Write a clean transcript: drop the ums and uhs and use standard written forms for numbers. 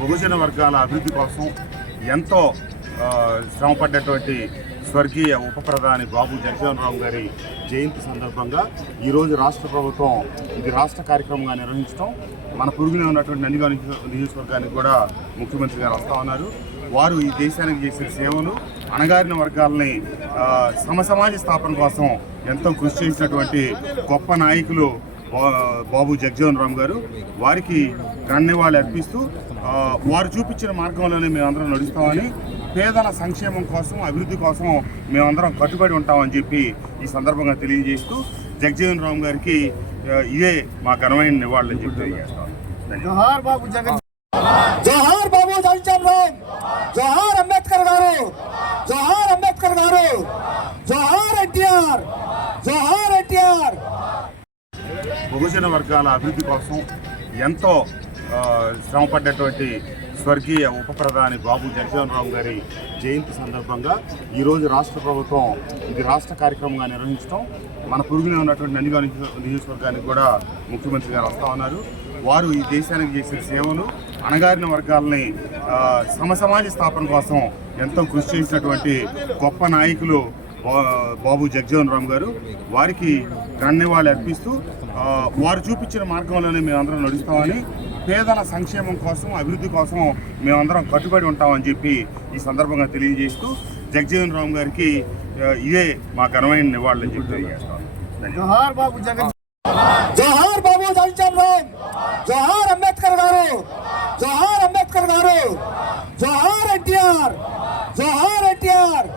బహుజన వర్గాల అభివృద్ధి కోసం ఎంతో శ్రమపడ్డటువంటి స్వర్గీయ ఉప ప్రధాని బాబు జగజీవన్ రామ్ గారి జయంతి సందర్భంగా ఈరోజు రాష్ట్ర ప్రభుత్వం ఇది రాష్ట్ర కార్యక్రమంగా నిర్వహించడం, మన పొరుగునే ఉన్నటువంటి నందిగామ నియోజకవర్గానికి కూడా ముఖ్యమంత్రి గారు వస్తూ ఉన్నారు. వారు ఈ దేశానికి చేసిన సేవలు, అణగారిన వర్గాలని సమసమాజ స్థాపన కోసం ఎంతో కృషి చేసినటువంటి గొప్ప నాయకులు బాబు జగజీవన్ రామ్ గారు. వారికి ఘననివాళులు అర్పిస్తూ వారు చూపించిన మార్గంలోనే మేమందరం నడుస్తామని, పేదల సంక్షేమం కోసం, అభివృద్ధి కోసం మేమందరం కట్టుబడి ఉంటామని చెప్పి ఈ సందర్భంగా తెలియజేస్తూ జగజీవన్ రామ్ గారికి ఇదే మా ఘనమైన నివాళులని చెప్పి తెలియజేస్తాం. జోహార్ బాబు జగన్, జోహార్ బాబు జగజీవన్ రామ్, జోహార్ అంబేద్కర్ గారు, జోహార్ అంబేద్కర్ గారు, జోహార్ ఎన్టీఆర్, జోహార్ ఎన్టీఆర్. బహుజన వర్గాల అభివృద్ధి కోసం ఎంతో శ్రమపడ్డటువంటి స్వర్గీయ ఉప ప్రధాని బాబు జగజీవన్ రామ్ గారి జయంతి సందర్భంగా ఈరోజు రాష్ట్ర ప్రభుత్వం ఇది రాష్ట్ర కార్యక్రమంగా నిర్వహించడం, మన పొరుగునే ఉన్నటువంటి నందిగామ నియోజకవర్గానికి కూడా ముఖ్యమంత్రి గారు వస్తూ ఉన్నారు. వారు ఈ దేశానికి చేసిన సేవలు, అణగారిన వర్గాలని సమసమాజ స్థాపన కోసం ఎంతో కృషి చేసినటువంటి గొప్ప నాయకులు బాబు జగజీవన్ రామ్ గారు. వారికి ఘననివాళులు అర్పిస్తూ వారు చూపించిన మార్గంలోనే మేమందరం నడుస్తామని, పేదల సంక్షేమం కోసం, అభివృద్ధి కోసం మేమందరం కట్టుబడి ఉంటామని చెప్పి ఈ సందర్భంగా తెలియజేస్తూ జగజీవన్ రామ్ గారికి ఇదే మా ఘనమైన నివాళులని చెప్పి తెలియజేస్తాం. జోహార్ బాబు జగన్, జోహార్ బాబు జగజీవన్ రామ్, జోహార్ అంబేద్కర్ గారు, జోహార్ అంబేద్కర్ గారు, జోహార్ ఎన్టీఆర్, జోహార్ ఎన్టీఆర్.